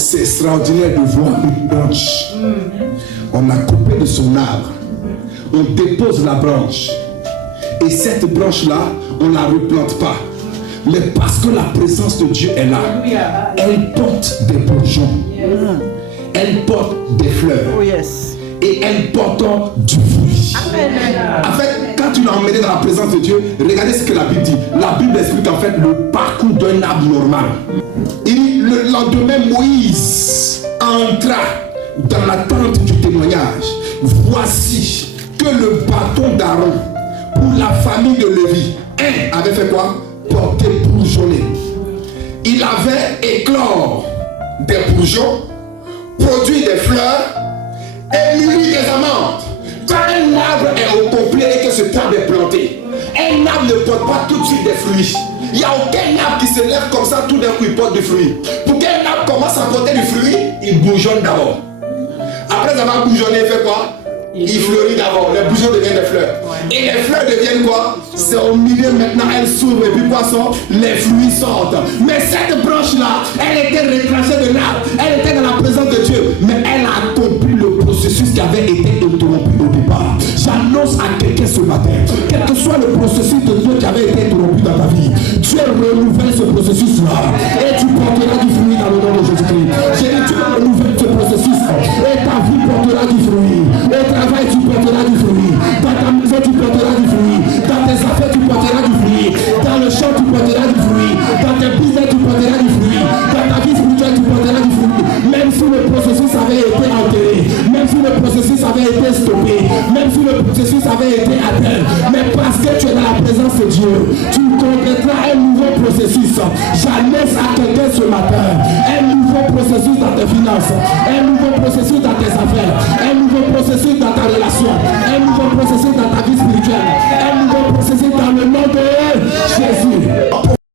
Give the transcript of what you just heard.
C'est extraordinaire de voir une branche. On a coupé de son arbre. On dépose la branche. Et cette branche-là, on ne la replante pas. Mais parce que la présence de Dieu est là, elle porte des bourgeons. Elle porte des fleurs. Oh yes. Et elle porte du fruit. En fait, quand tu l'as emmené dans la présence de Dieu, regardez ce que la Bible dit. La Bible explique en fait le parcours d'un arbre normal. Et le lendemain, Moïse entra dans la tente du témoignage. Voici que le bâton d'Aaron pour la famille de Lévi, avait fait quoi? Porté bourgeonné. Il avait éclore des bourgeons, produit des fleurs et mûri des amandes. Quand un arbre est au complet et que ce arbre est planté, un arbre ne porte pas tout de suite des fruits. Il n'y a aucun arbre qui se lève comme ça, tout d'un coup il porte du fruit. Pour qu'un arbre commence à porter du fruit, il bourgeonne d'abord. Après avoir bourgeonné, il fait quoi? Il fleurit d'abord, les bourgeons deviennent des fleurs. Et les fleurs deviennent quoi? C'est au milieu maintenant, elles s'ouvrent et puis quoi sont? Les fruits sortent. Mais cette branche-là, elle était retranchée de l'arbre, elle était dans la présence de Dieu, mais elle a accompli le processus qui avait été interrompu au départ. J'annonce à quelqu'un ce matin, quel que soit le processus de Dieu qui avait été interrompu dans ta vie, Dieu renouvelle ce processus-là et tu porteras du fruit dans le nom de Jésus-Christ. J'ai dit, Dieu renouvelle ce processus et ta vie portera du fruit. Au travail, tu porteras du fruit. Dans ta maison, tu porteras du fruit. Dans tes affaires, tu porteras du fruit. Dans le champ, tu porteras du fruit. Dans tes business, tu porteras du fruit. Dans ta vie spirituelle, tu porteras du fruit. Même si le processus avait été enterré, même si le processus avait été stoppé, même si le processus avait été atteint, mais parce que tu es dans la présence de Dieu, tu compléteras un nouveau processus. J'annonce à quelqu'un ce matin un nouveau processus dans tes finances, un